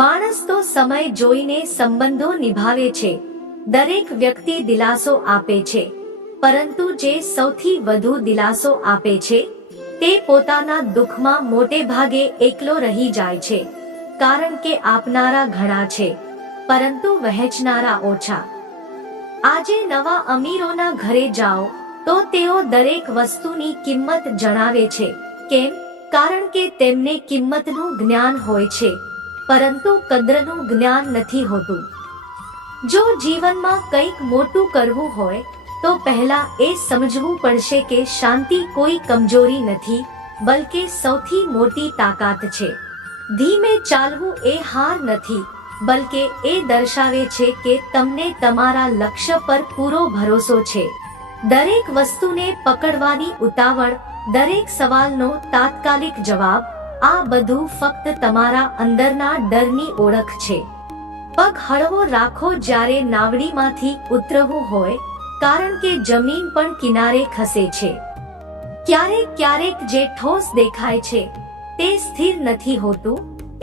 માણસ તો સમય જોઈને સંબંધો નિભાવે છે. દરેક વ્યક્તિ દિલાસો આપે છે, પરંતુ જે સૌથી વધુ દિલાસો આપે છે તે પોતાના દુઃખમાં મોટે ભાગે એકલો રહી જાય છે. કારણ કે આપનારા ઘણા છે, પરંતુ વહેંચનારા ઓછા. આજે નવા અમીરોના ઘરે જાઓ તો તેઓ દરેક વસ્તુની કિંમત જણાવે છે. કેમ? કારણ કે તેમને કિંમતનું જ્ઞાન હોય છે, પરંતુ કદરનું જ્ઞાન નથી હોતું. જો જીવનમાં કંઈક મોટું કરવું હોય તો પહેલા એ સમજવું પડશે કે શાંતિ કોઈ કમજોરી નથી, બલકે સૌથી મોટી તાકાત છે. ધીમે ચાલવું એ હાર નથી, બલકે એ દર્શાવે છે કે તમને તમારા લક્ષ્ય પર પૂરો ભરોસો છે. દરેક વસ્તુને પકડવાની ઉતાવળ, દરેક સવાલનો તાત્કાલિક જવાબ, આ બધું ફક્ત તમારા અંદરના ડરની ઓળખ છે. પગ હળવો રાખો જ્યારે નાવડીમાંથી ઉતરવું હોય, કારણ કે જમીન પણ કિનારે ખસે છે. ક્યારેક જે ઠોસ દેખાય છે તે સ્થિર નથી હોતું,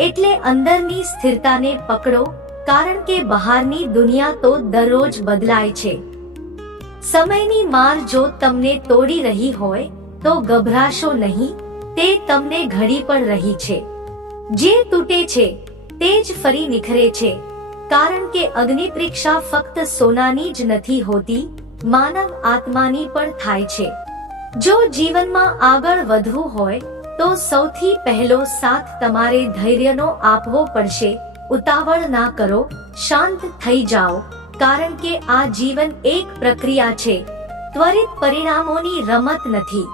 એટલે અંદરની સ્થિરતાને પકડો, કારણ કે બહારની દુનિયા તો દરરોજ બદલાય છે. સમયની માર જો તમને તોડી રહી હોય તો ગભરાશો નહીં, તે તમને ઘડી પણ રહી છે. જે તૂટે છે તે જ ફરી નિખરે છે, કારણ કે અગ્નિ પરીક્ષા ફક્ત સોનાની જ નથી હોતી, માનવ આત્માની પણ થાય છે. જો જીવનમાં આગળ વધવું હોય તો સૌથી પહેલો સાથ તમારે ધૈર્યનો આપવો પડશે. ઉતાવળ ના કરો, શાંત થઈ જાઓ, કારણ કે આ જીવન એક પ્રક્રિયા છે, ત્વરિત પરિણામોની રમત નથી.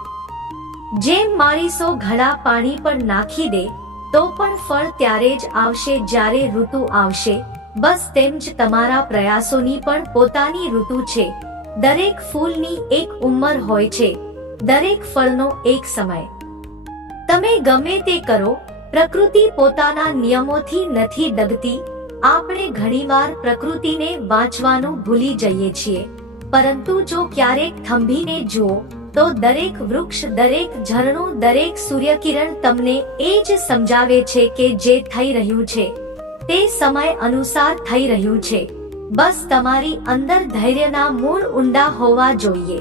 જેમ માણસો ઘડા પાણી પર નાખી દે તો પણ ફળ ત્યારે જ આવશે જ્યારે ઋતુ આવશે, બસ તેમ જ તમારા પ્રયાસોની પણ પોતાની ઋતુ છે. દરેક ફૂલની એક ઉંમર હોય છે, દરેક ફળનો એક સમય. તમે ગમે તે કરો, પ્રકૃતિ પોતાના નિયમોથી નથી ડગતી. આપણે ઘણીવાર પ્રકૃતિને વાંચવાનું ભૂલી જઈએ છીએ, પરંતુ જો ક્યારેક થંભીને જુઓ તો દરેક વૃક્ષ, દરેક ઝરણું, દરેક સૂર્યકિરણ તમને એ જ સમજાવે છે કે જે થઈ રહ્યું છે તે સમય અનુસાર થઈ રહ્યું છે. બસ તમારી અંદર ધૈર્યના મૂળ ઊંડા હોવા જોઈએ.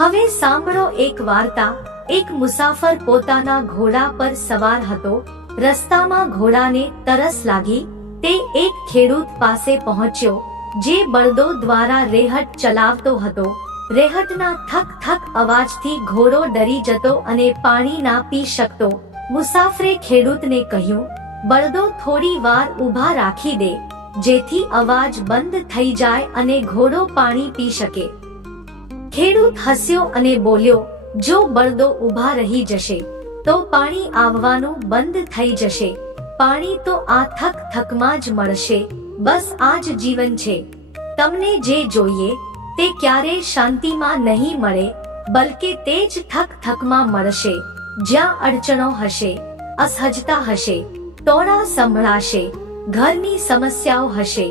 હવે સાંભળો એક વાર્તા. એક મુસાફર પોતાના ઘોડા પર સવાર હતો. રસ્તામાં ઘોડાને તરસ લાગી. તે એક ખેડૂત પાસે પહોંચ્યો જે બળદો દ્વારા રેહટ ચલાવતો હતો. રેહટના થક થક અવાજથી ઘોડો ડરી જતો અને પાણી ના પી શકતો. મુસાફરે ખેડૂતને કહ્યું, બળદો થોડી વાર ઊભા રાખી દે, જેથી અવાજ બંધ થઈ જાય અને ઘોડો પાણી પી શકે. ખેડૂત હસ્યો અને બોલ્યો, જો બળદો ઊભા રહી જશે તો પાણી આવવાનું બંધ થઈ જશે. પાણી તો આ થક થકમાં જ મળશે. બસ આ જ જીવન છે. તમને જે જોઈએ તે ક્યારેય શાંતિમાં નહીં મળે, બલકે તે જ થક થકમાં મળશે. જ્યાં અડચણો હશે, અસહજતા હશે, ટોળા સંભળાશે, ઘરની સમસ્યાઓ હશે,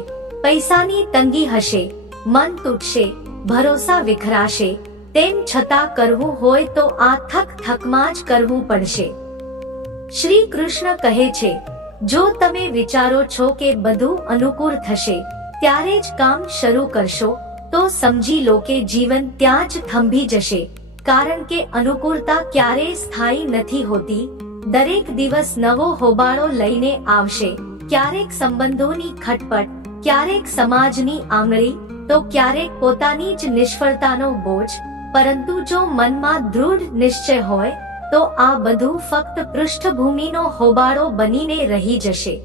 પૈસાની તંગી હશે, મન તૂટશે, ભરોસા વિખરાશે, તેમ છતાં કરવું હોય તો આ થક થકમાં જ કરવું પડશે. શ્રી કૃષ્ણ કહે છે, જો તમે વિચારો છો કે બધું અનુકૂળ થશે ત્યારે જ કામ શરૂ કરશો તો સમજી લો કે જીવન ત્યાં જ થંભી જશે. કારણ કે અનુકૂળતા ક્યારેય સ્થાયી નથી હોતી. દરેક દિવસ નવો હોબાળો લઈને આવશે. ક્યારેક સંબંધોની ખટપટ, ક્યારેક સમાજની આંગળી, તો ક્યારેક પોતાની જ નિષ્ફળતાનો બોજ. પરંતુ જો મનમાં દૃઢ નિશ્ચય હોય તો આ બધું ફક્ત પૃષ્ઠભૂમિનો હોબાળો બનીને રહી જશે.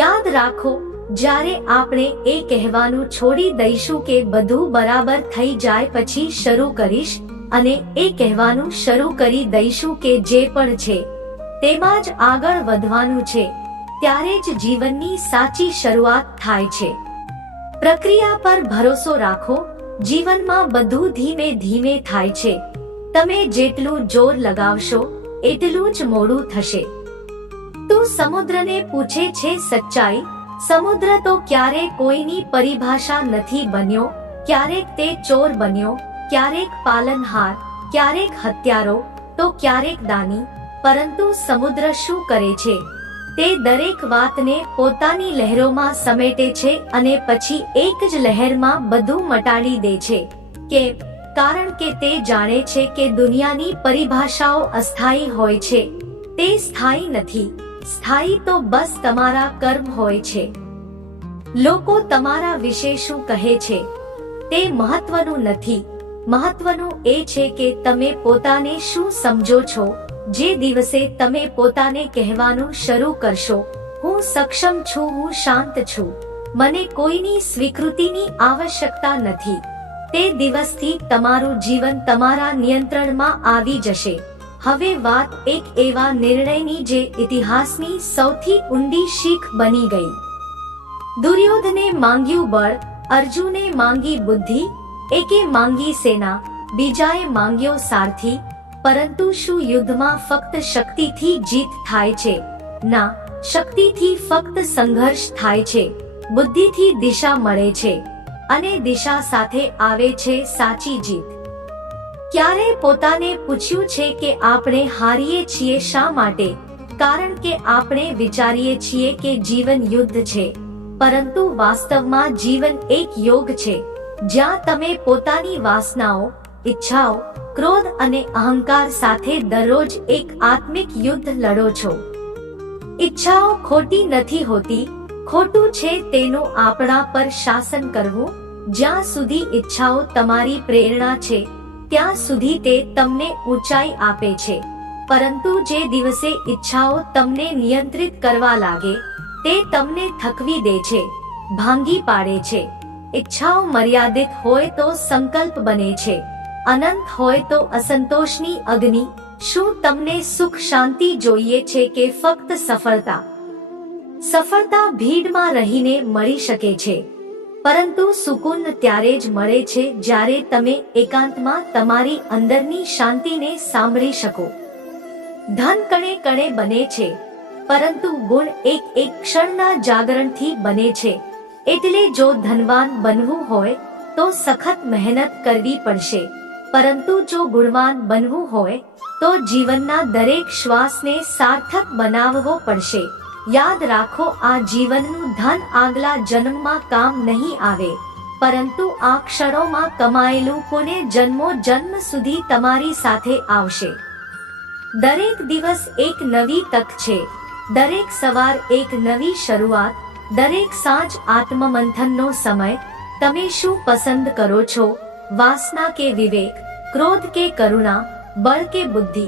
યાદ રાખો, જ્યારે આપણે એ કહેવાનું છોડી દઈશું કે બધું બરાબર થઈ જાય પછી શરૂ કરીશ, અને એ કહેવાનું શરૂ કરી દઈશું કે જે પણ છે તેમાં જ આગળ વધવાનું છે, ત્યારે જ જીવનની સાચી શરૂઆત થાય છે. પ્રક્રિયા પર ભરોસો રાખો. જીવનમાં બધું ધીમે ધીમે થાય છે. તમે જેટલું જોર લગાવશો એટલું જ મોડું થશે. તું સમુદ્રને પૂછે છે સચ્ચાઈ. સમુદ્ર તો ક્યારે કોઈની પરિભાષા નથી બન્યો. ક્યારેક તે ચોર બન્યો, ક્યારેક પાલનહાર, ક્યારેક હત્યારો, તો ક્યારેક દાની. પરંતુ સમુદ્ર શું કરે છે? તે દરેક વાતને પોતાની લહેરોમાં સમેટે છે અને પછી એક જ લહેરમાં બધું મટાડી દે છે. કેમ? કારણ કે તે જાણે છે કે દુનિયાની પરિભાષાઓ અસ્થાયી હોય છે, તે સ્થાયી નથી. સ્થાયી તો બસ તમારા કર્મ હોય છે. લોકો તમારા વિશે શું કહે છે તે મહત્વનું નથી. મહત્વનું એ છે કે તમે પોતાને શું સમજો છો. જે દિવસે તમે પોતાને કહેવાનું શરૂ કરશો, હું સક્ષમ છું, હું શાંત છું, મને કોઈની સ્વીકૃતિની આવશ્યકતા નથી, તે દિવસથી તમારું જીવન તમારા નિયંત્રણમાં આવી જશે. હવે વાત એક એવા નિર્ણયની જે ઇતિહાસની સૌથી ઊંડી શીખ બની ગઈ. દુર્યોધને માંગ્યું બળ, અર્જુને માંગી બુદ્ધિ, એકે માંગી સેના, બીજાએ માંગ્યો સારથી. પરંતુ શું યુદ્ધમાં ફક્ત શક્તિથી જીત થાય છે? ના, શક્તિથી ફક્ત સંઘર્ષ થાય છે. બુદ્ધિથી દિશા મળે છે અને દિશા સાથે આવે છે સાચી જીત. ક્યારે પોતાને પૂછ્યું છે કે આપણે હારીએ છીએ શા માટે? કારણ કે આપણે વિચારીએ છીએ કે જીવન યુદ્ધ છે, પરંતુ વાસ્તવમાં જીવન એક યોગ છે, જ્યાં તમે પોતાની વાસનાઓ, ઈચ્છાઓ, ક્રોધ અને અહંકાર સાથે દરરોજ એક આત્મિક યુદ્ધ લડો છો. ઈચ્છાઓ ખોટી નથી હોતી, ખોટું છે તેનું આપણા પર શાસન કરવું. જ્યાં સુધી ઈચ્છાઓ તમારી પ્રેરણા છે, ત્યાં સુધી તે તમને ઊંચાઈ આપે છે. પરંતુ જે દિવસે ઈચ્છાઓ તમને નિયંત્રિત કરવા લાગે, તે તમને થકવી દે છે, ભાંગી પાડે છે. ઈચ્છાઓ મર્યાદિત હોય તો સંકલ્પ બને છે, અનંત હોય તો અસંતોષની અગ્નિ. શું તમને સુખ શાંતિ જોઈએ છે કે ફક્ત સફળતા? સફળતા ભીડમાં રહીને મળી શકે છે, પરંતુ સુકૂન ત્યારે જ મળે છે જ્યારે તમે એકાંતમાં તમારી અંદરની શાંતિને સાંભળી શકો. ધન કણે કણે બને છે, પરંતુ ગુણ એક ક્ષણના જાગરણથી બને છે. એટલે જો ધનવાન બનવું હોય તો સખત મહેનત કરવી પડશે, પરંતુ જો ગુણવાન બનવું હોય તો જીવનના દરેક શ્વાસને સાર્થક બનાવવો પડશે. યાદ રાખો, આ જીવનનું ધન આગલા જન્મમાં કામ નહીં આવે, પરંતુ આ ક્ષણોમાં કમાયેલું પુણ્ય જન્મો જન્મ સુધી તમારી સાથે આવશે. દરેક દિવસ એક નવી તક છે, દરેક સવાર એક નવી શરૂઆત, દરેક સાંજ આત્મમંથનનો સમય. તમે શું પસંદ કરો છો? વાસના કે વિવેક, ક્રોધ કે કરુણા, બળ કે બુદ્ધિ?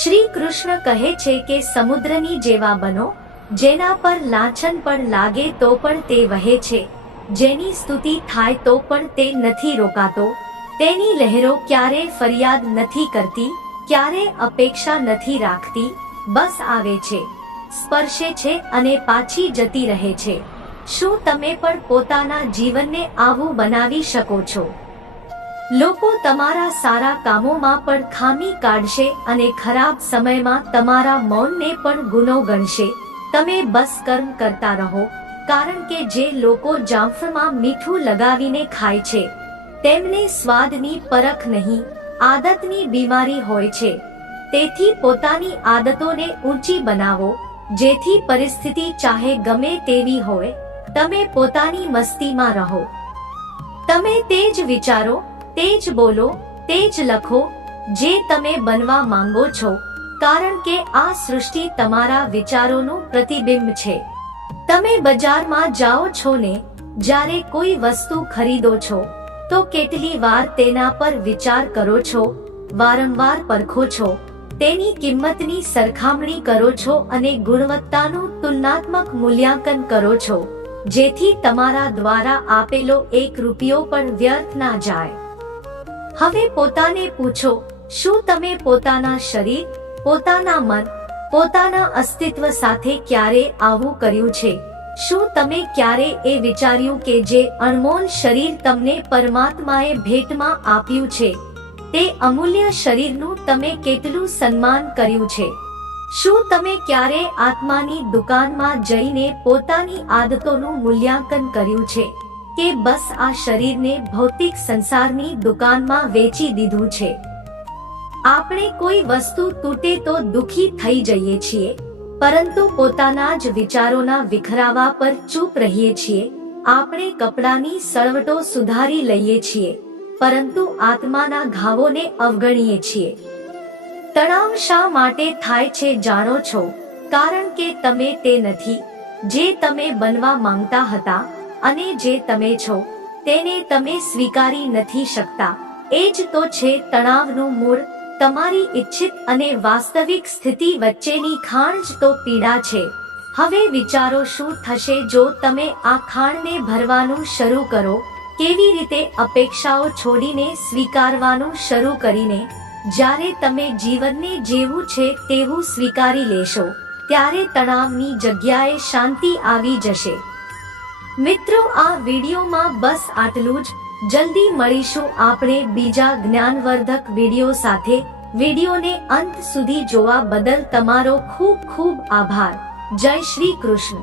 શ્રી કૃષ્ણ કહે છે કે સમુદ્રની જેવા બનો, જેના પર લાછન પણ લાગે તો પણ તે વહે છે, જેની સ્તુતિ થાય તો પણ તે નથી રોકાતો, તેની લહેરો ક્યારે ફરિયાદ નથી કરતી, ક્યારે અપેક્ષા નથી રાખતી, બસ આવે છે, સ્પર્શે છે અને પાછી જતી રહે છે. શું તમે પણ પોતાના જીવનને આવું બનાવી શકો છો? લોકો તમારા સારા કામોમાં પણ ખામી કાઢશે અને ખરાબ સમયમાં તમારા મૌનને પણ ગુનો ગણશે. તમે બસ કર્મ કરતા રહો, કારણ કે જે લોકો જામફળમાં મીઠું લગાવીને ખાય છે, તેમને સ્વાદની પરખ નહીં, આદતની બીમારી હોય છે. તેથી પોતાની આદતોને ઊંચી બનાવો, જેથી પરિસ્થિતિ ચાહે ગમે તેવી હોય, તમે પોતાની મસ્તીમાં રહો. તમે તે જ વિચારો, તે જ બોલો, તે જ લખો જે તમે બનવા માંગો છો, કારણ કે આ સૃષ્ટિ તમારા વિચારોનું પ્રતિબિંબ છે. તમે બજારમાં જાઓ છો ને, જ્યારે કોઈ વસ્તુ ખરીદો છો તો કેટલી વાર તેના પર વિચાર કરો છો, વારંવાર પરખો છો, તેની કિંમતની સરખામણી કરો છો અને ગુણવત્તાનું તુલનાત્મક મૂલ્યાંકન કરો છો, જેથી તમારા દ્વારા આપેલો 1 રૂપિયો પણ વ્યર્થ ના જાય. હવે પોતાને પૂછો, શું તમે પોતાના શરીર, પોતાના મન, પોતાના અસ્તિત્વ સાથે ક્યારે આવું કર્યું છે? શું તમે ક્યારે એ વિચાર્યું કે જે અણમોલ શરીર તમને પરમાત્માએ ભેટમાં આપ્યું છે, તે અમૂલ્ય શરીરનું તમે કેટલું સન્માન કર્યું છે? શું તમે ક્યારે આત્માની દુકાનમાં જઈને પોતાની આદતોનું મૂલ્યાંકન કર્યું છે કે બસ આ શરીરને ભૌતિક સંસારની દુકાનમાં વેચી દીધું છે? આપણે કોઈ વસ્તુ તૂટે તો દુખી થઈ જઈએ છીએ, પરંતુ પોતાના જ વિચારોના વિખરાવા પર ચૂપ રહીએ છીએ. આપણે કપડાની સળવટો સુધારી લઈએ છીએ, પરંતુ આત્માના ઘાવોને અવગણીએ છીએ. તણાવ શા માટે થાય છે જાણો છો? કારણ કે તમે તે નથી જે તમે બનવા માંગતા હતા, અને જે તમે છો તેને તમે સ્વીકારી નથી શકતા. એ જ તો છે તણાવનું મૂળ. તમારી ઈચ્છિત અને વાસ્તવિક સ્થિતિ વચ્ચેની ખાણ જ તો પીડા છે. હવે વિચારો શું થશે જો તમે આ ખાણને ભરવાનું શરૂ કરો? કેવી રીતે અપેક્ષાઓ છોડીને સ્વીકારવાનું શરૂ કરીને જ્યારે તમે જીવનને જેવું છે તેવું સ્વીકારી લેશો, ત્યારે તણાવની જગ્યાએ શાંતિ આવી જશે. મિત્રો, આ વિડીયોમાં બસ આટલું જ. જલ્દી મળીશું આપણે બીજા જ્ઞાનવર્ધક વિડીયો સાથે. વિડીયોને અંત સુધી જોવા બદલ તમારો ખૂબ ખૂબ આભાર. જય શ્રી કૃષ્ણ.